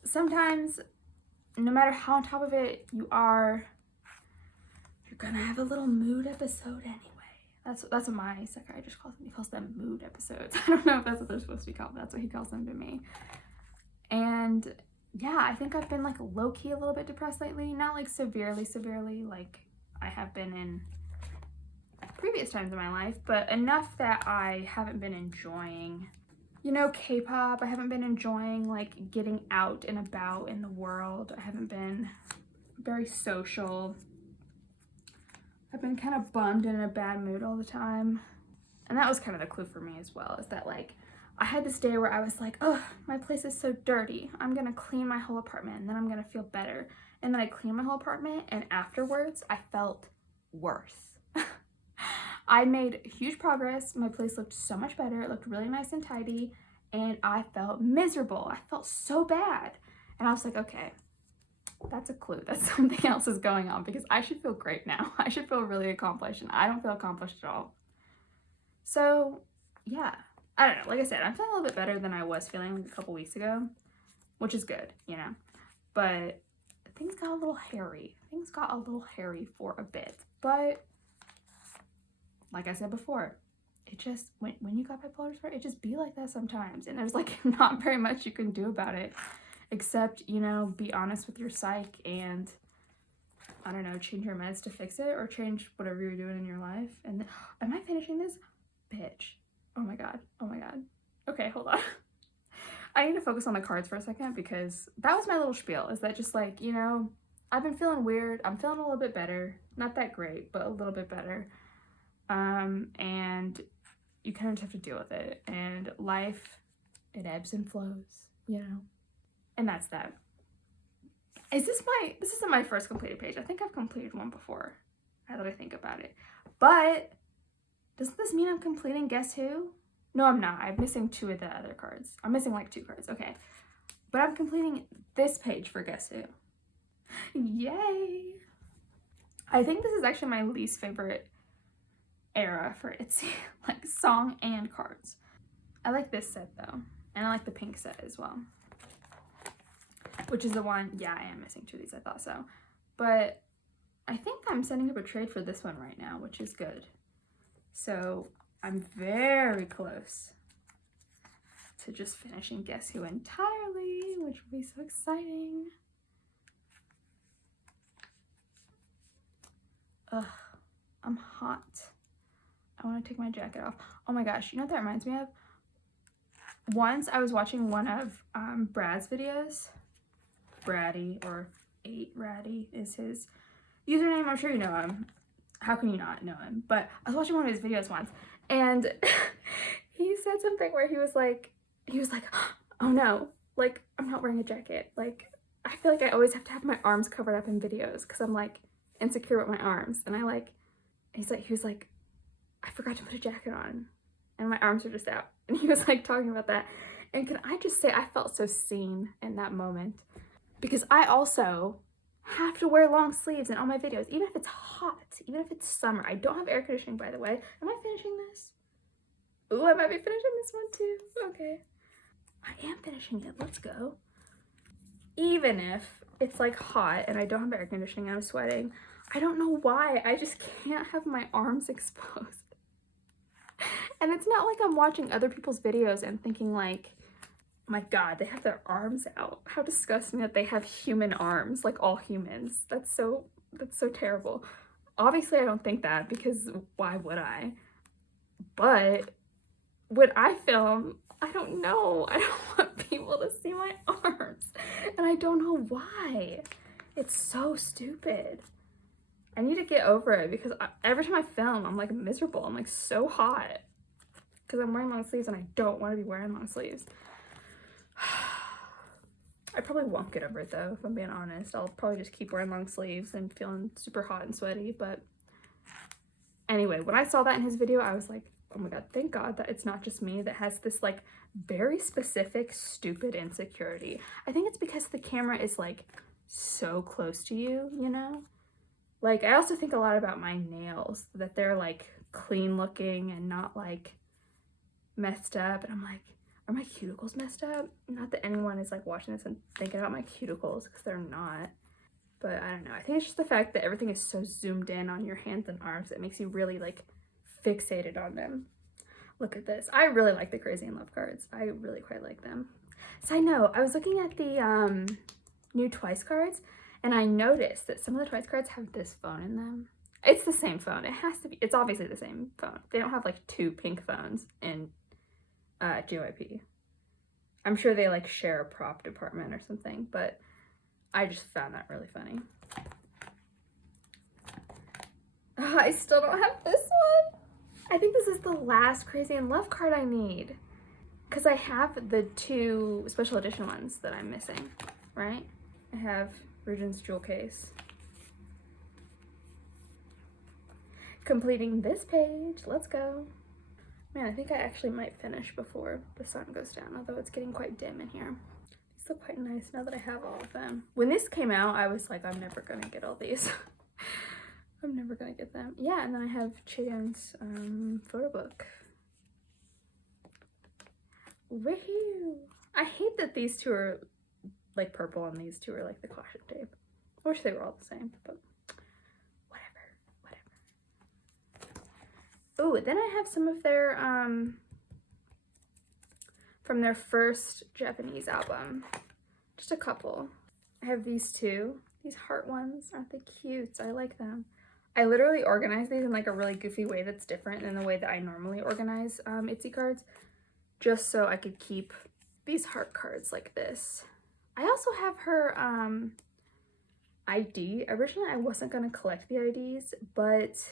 Sometimes, no matter how on top of it you are, you're gonna have a little mood episode anyway. That's what my psychiatrist calls them. He calls them mood episodes. I don't know if that's what they're supposed to be called, but that's what he calls them to me. And yeah, I think I've been like low-key a little bit depressed lately. Not like severely like I have been in previous times in my life, but enough that I haven't been enjoying, you know, K-pop. I haven't been enjoying like getting out and about in the world. I haven't been very social. I've been kind of bummed and in a bad mood all the time. And that was kind of the clue for me as well, is that like I had this day where I was like, oh, my place is so dirty. I'm gonna clean my whole apartment and then I'm gonna feel better. And then I cleaned my whole apartment, and afterwards I felt worse. I made huge progress. My place looked so much better. It looked really nice and tidy, and I felt miserable. I felt so bad. And I was like, okay, that's a clue that something else is going on, because I should feel great now. I should feel really accomplished, and I don't feel accomplished at all. So yeah, I don't know. Like I said, I'm feeling a little bit better than I was feeling like a couple weeks ago, which is good, you know. But things got a little hairy. Things got a little hairy for a bit. But like I said before, it just, when you got bipolar disorder, it just be like that sometimes. And there's like not very much you can do about it, except, you know, be honest with your psych and, I don't know, change your meds to fix it, or change whatever you're doing in your life. And then, am I finishing this? Bitch. Oh my god. Oh my god. Okay, hold on. I need to focus on the cards for a second, because that was my little spiel, is that just like, you know, I've been feeling weird. I'm feeling a little bit better. Not that great, but a little bit better. And you kind of just have to deal with it. And life, it ebbs and flows, you know? And that's that. This isn't my first completed page. I think I've completed one before, now that I think about it. But doesn't this mean I'm completing Guess Who? No, I'm not. I'm missing 2 of the other cards. I'm missing like 2 cards. Okay. But I'm completing this page for Guess Who. Yay! I think this is actually my least favorite era for Itzy, like song and cards. I like this set though, and I like the pink set as well, which is the one, yeah, I am missing 2 of these, I thought so. But I think I'm setting up a trade for this one right now, which is good. So I'm very close to just finishing Guess Who entirely, which will be so exciting. Ugh, I'm hot. I want to take my jacket off. Oh my gosh, you know what that reminds me of? Once I was watching one of Brad's videos. Braddy, or 8Raddy is his username. I'm sure you know him. how can you not know him? But I was watching one of his videos once, and he said something where he was like, oh no, like, I'm not wearing a jacket. Like, I feel like I always have to have my arms covered up in videos because I'm like insecure with my arms. And he was like, I forgot to put a jacket on and my arms are just out. And he was like talking about that. And can I just say, I felt so seen in that moment because I also have to wear long sleeves in all my videos, even if it's hot, even if it's summer. I don't have air conditioning, by the way. Am I finishing this? Ooh, I might be finishing this one too. Okay. I am finishing it. Let's go. Even if it's like hot and I don't have air conditioning and I'm sweating, I don't know why. I just can't have my arms exposed. And it's not like I'm watching other people's videos and thinking like, my God, they have their arms out. How disgusting that they have human arms, like all humans. That's so terrible. Obviously, I don't think that because why would I? But when I film, I don't know. I don't want people to see my arms. And I don't know why. It's so stupid. I need to get over it because every time I film, I'm like miserable. I'm like so hot because I'm wearing long sleeves and I don't want to be wearing long sleeves. I probably won't get over it though, if I'm being honest. I'll probably just keep wearing long sleeves and feeling super hot and sweaty. But anyway, when I saw that in his video, I was like, oh my God, thank God that it's not just me that has this like very specific, stupid insecurity. I think it's because the camera is like so close to you, you know? Like, I also think a lot about my nails, that they're like clean looking and not like messed up. And I'm like, are my cuticles messed up? Not that anyone is like watching this and thinking about my cuticles because they're not. But I don't know. I think it's just the fact that everything is so zoomed in on your hands and arms. It makes you really like fixated on them. Look at this. I really like the Crazy in Love cards. I really quite like them. So I know, I was looking at the new Twice cards and I noticed that some of the Twice cards have this phone in them. It's the same phone. It has to be. It's obviously the same phone. They don't have like two pink phones in JYP. I'm sure they like share a prop department or something, but I just found that really funny. Oh, I still don't have this one. I think this is the last Crazy in Love card I need because I have the two special edition ones that I'm missing, right? I have Regent's jewel case. Completing this page. Let's go. Man, I think I actually might finish before the sun goes down, although it's getting quite dim in here. These look quite nice now that I have all of them. When this came out, I was like, I'm never gonna get all these. I'm never gonna get them. Yeah, and then I have Taeyeon's photo book. Woohoo! I hate that these two are like purple and these two are like the caution tape. I wish they were all the same, but whatever. Oh, then I have some of their from their first Japanese album. Just a couple. I have these two. These heart ones. Aren't they cute? I like them. I literally organize these in like a really goofy way that's different than the way that I normally organize Itzy cards, just so I could keep these heart cards like this. I also have her ID. Originally, I wasn't gonna collect the IDs, but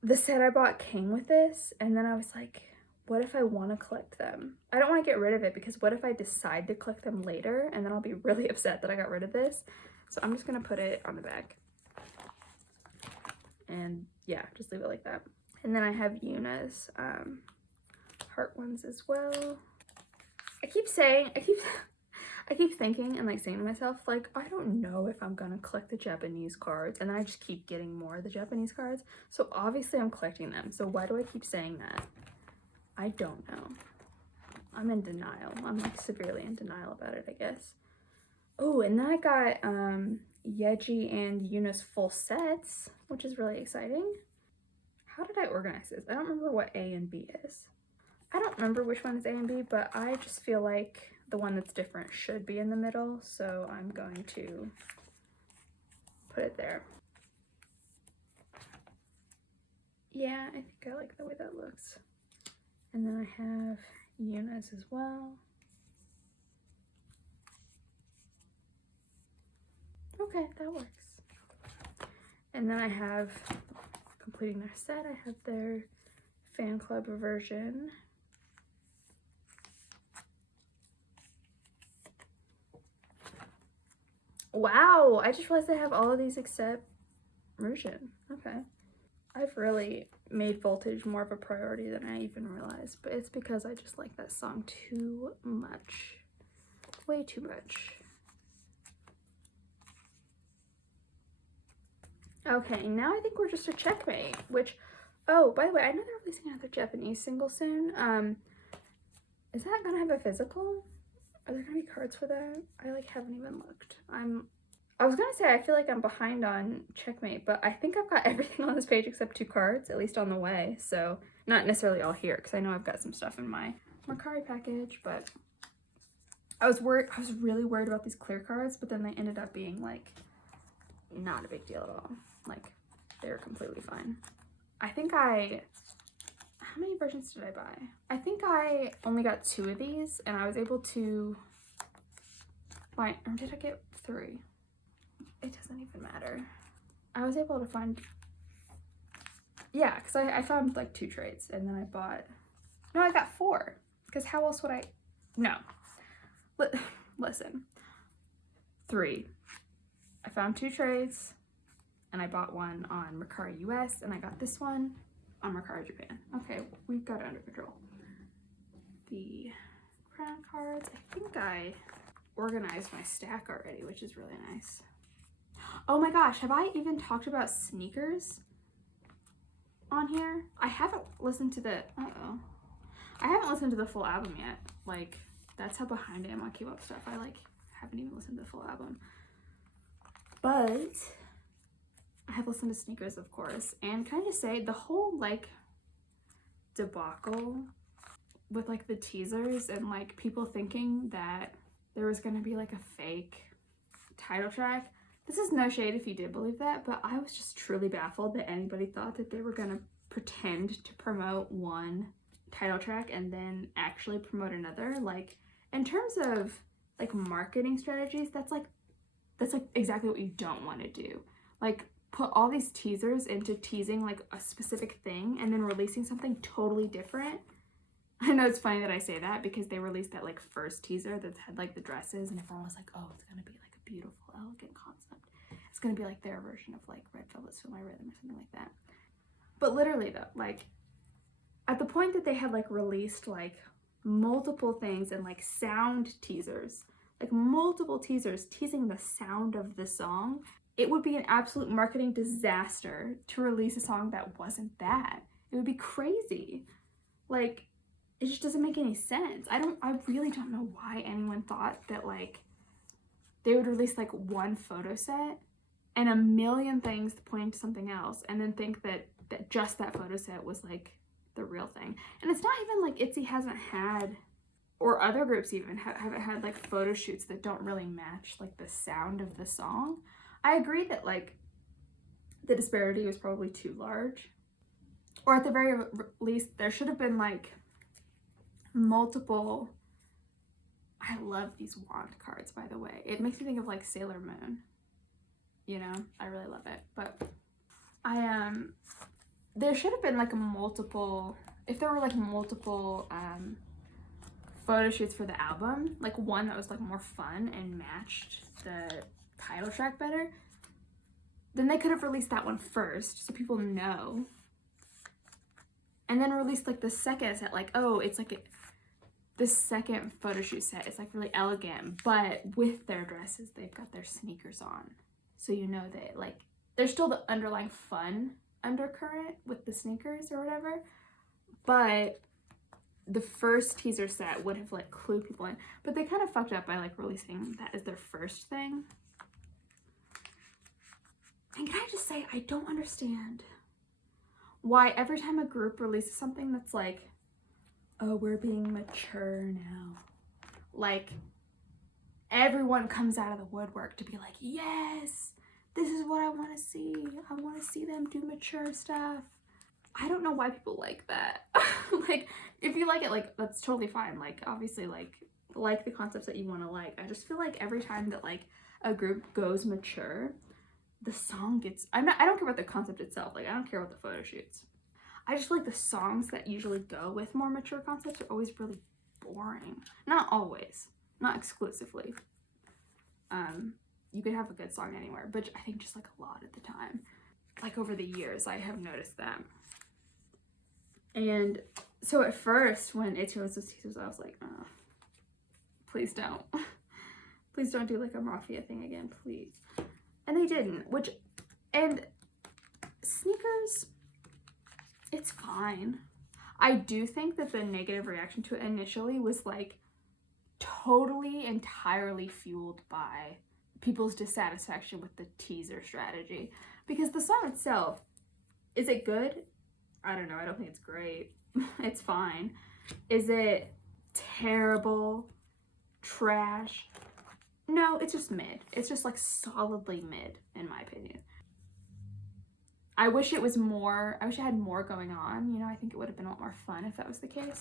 the set I bought came with this, and then I was like, what if I want to collect them? I don't want to get rid of it because what if I decide to collect them later and then I'll be really upset that I got rid of this. So I'm just gonna put it on the back. And yeah, just leave it like that. And then I have Yuna's heart ones as well. I keep thinking and like saying to myself, like, I don't know if I'm gonna collect the Japanese cards, and then I just keep getting more of the Japanese cards. So obviously I'm collecting them. So why do I keep saying that? I don't know. I'm in denial. I'm like severely in denial about it, I guess. Oh, and then I got Yeji and Yuna's full sets, which is really exciting. How did I organize this? I don't remember what A and B is. I don't remember which one is A and B, but I just feel like the one that's different should be in the middle, so I'm going to put it there. Yeah, I think I like the way that looks. And then I have Yuna's as well. Okay, that works. And then I have completing their set. I have their fan club version. Wow, I just realized I have all of these except Russian. Okay. I've really made voltage more of a priority than I even realized, but it's because I just like that song too much. Way too much. Okay, now I think we're just a checkmate, which, oh, by the way, I know they're releasing another Japanese single soon. Is that gonna have a physical? Are there gonna be cards for that? I like haven't even looked. I was gonna say I feel like I'm behind on checkmate, but I think I've got everything on this page except 2 cards, at least on the way. So not necessarily all here, because I know I've got some stuff in my Mercari package, but I was really worried about these clear cards, but then they ended up being like not a big deal at all. Like they were completely fine. I think how many versions did I buy? I think I only got 2 of these, and I was able to find, or did I get 3? It doesn't even matter. I was able to find, yeah, because I found like 2 trades, and then I bought, no, I got 4, because how else would I, no. Listen, 3. I found 2 trades, and I bought one on Mercari US, and I got this one on Mercari Japan. Okay, we've got it under control. The crown cards, I think I organized my stack already, which is really nice. Oh my gosh, have I even talked about sneakers on here? I haven't listened to the, I haven't listened to the full album yet. Like, that's how behind I am on K-pop stuff. I like haven't even listened to the full album. But I have listened to Sneakers, of course. And can I just say, the whole like debacle with like the teasers and like people thinking that there was gonna be like a fake title track. This is no shade if you did believe that, but I was just truly baffled that anybody thought that they were gonna pretend to promote one title track and then actually promote another. Like, in terms of like marketing strategies, that's like exactly what you don't want to do. Like, put all these teasers into teasing like a specific thing and then releasing something totally different. I know it's funny that I say that because they released that like first teaser that had like the dresses and everyone was like, oh, it's gonna be like a beautiful, elegant concept. It's gonna be like their version of like Red Velvet Seulgi Rhythm or something like that. But literally though, like at the point that they had like released like multiple things and like sound teasers, like multiple teasers teasing the sound of the song, it would be an absolute marketing disaster to release a song that wasn't that. It would be crazy. Like, it just doesn't make any sense. I really don't know why anyone thought that like they would release like one photo set and a million things pointing to something else and then think that just that photo set was like the real thing. And it's not even like Itzy hasn't had, or other groups even haven't had like photo shoots that don't really match like the sound of the song. I agree that like the disparity was probably too large, or at the very least there should have been like multiple. I love these wand cards, by the way. It makes me think of like Sailor Moon, you know. I really love it. But there should have been like multiple, if there were like multiple photo shoots for the album, like one that was like more fun and matched the title track better, then they could have released that one first so people know, and then released like the second set, like, oh, it's like the second photo shoot set is like really elegant, but with their dresses they've got their sneakers on, so you know that like there's still the underlying fun undercurrent with the sneakers or whatever, but the first teaser set would have like clued people in. But they kind of fucked up by like releasing that as their first thing. And can I just say, I don't understand why every time a group releases something that's like, oh, we're being mature now, like everyone comes out of the woodwork to be like, yes, this is what I want to see. I want to see them do mature stuff. I don't know why people like that. Like, if you like it, like, that's totally fine. Like, obviously, like the concepts that you want to like. I just feel like every time that like a group goes mature, the song gets, I don't care about the concept itself. Like, I don't care about the photo shoots. I just feel like the songs that usually go with more mature concepts are always really boring. Not always, not exclusively. You could have a good song anywhere, but I think just like a lot at the time. Like over the years, I have noticed that. And so at first, when Itzy was with teasers, I was like, oh, please don't. Please don't do like a mafia thing again, please. And they didn't, and sneakers, it's fine. I do think that the negative reaction to it initially was like totally, entirely fueled by people's dissatisfaction with the teaser strategy. Because the song itself, is it good? I don't know, I don't think it's great. It's fine. Is it terrible? Trash? No, it's just mid. It's just like solidly mid, in my opinion. I wish it was more, I wish it had more going on. You know, I think it would have been a lot more fun if that was the case.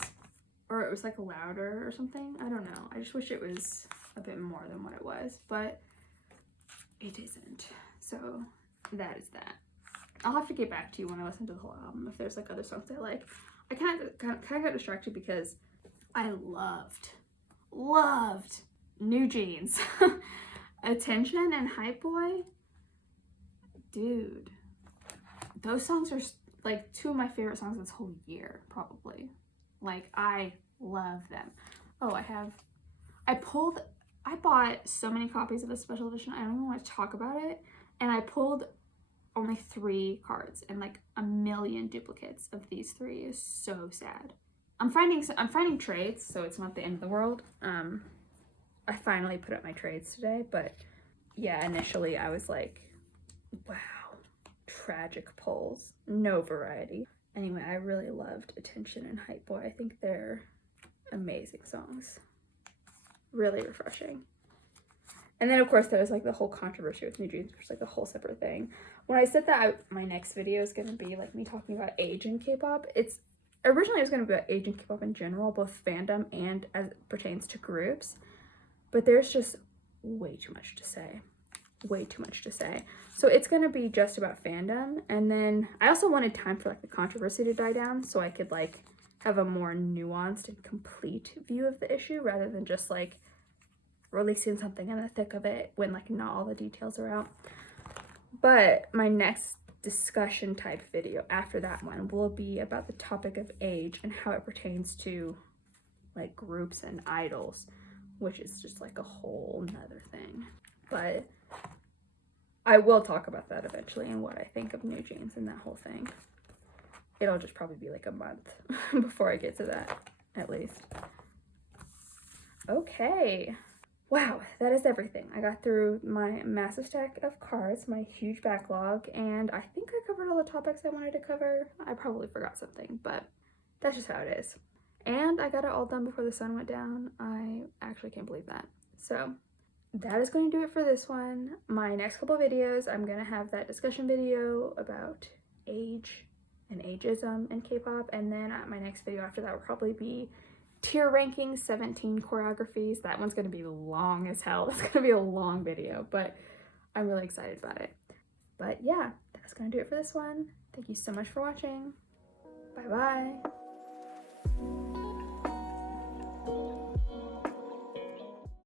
Or it was like louder or something. I don't know. I just wish it was a bit more than what it was, but it isn't. So that is that. I'll have to get back to you when I listen to the whole album if there's like other songs I like. I kind of got distracted because I loved New Jeans. Attention and Hype Boy. Dude. Those songs are like two of my favorite songs this whole year, probably. Like, I love them. Oh, I bought so many copies of the special edition, I don't even want to talk about it. And I pulled only 3 cards and like a million duplicates of these 3 is so sad. I'm finding trades, so it's not the end of the world. I finally put up my trades today, but yeah, initially I was like, wow, tragic pulls, no variety. Anyway, I really loved Attention and Hype Boy. I think they're amazing songs. Really refreshing. And then of course there was like the whole controversy with New Jeans, which is like a whole separate thing. When I said that my next video is going to be like me talking about age in K-pop, originally it was going to be about age in K-pop in general, both fandom and as it pertains to groups. But there's just way too much to say. Way too much to say. So it's going to be just about fandom. And then I also wanted time for like the controversy to die down so I could like have a more nuanced and complete view of the issue rather than just like releasing something in the thick of it when like not all the details are out. But my next discussion type video after that one will be about the topic of age and how it pertains to like groups and idols, which is just like a whole nother thing. But I will talk about that eventually and what I think of New Jeans and that whole thing. It'll just probably be like a month before I get to that, at least. Okay. Wow, that is everything. I got through my massive stack of cards, my huge backlog, and I think I covered all the topics I wanted to cover. I probably forgot something, but that's just how it is. And I got it all done before the sun went down. I actually can't believe that. So that is going to do it for this one. My next couple videos, I'm going to have that discussion video about age and ageism in K-pop, and then my next video after that will probably be tier ranking 17 choreographies. That one's going to be long as hell. It's going to be a long video, but I'm really excited about it. But yeah, that's going to do it for this one. Thank you so much for watching. Bye bye.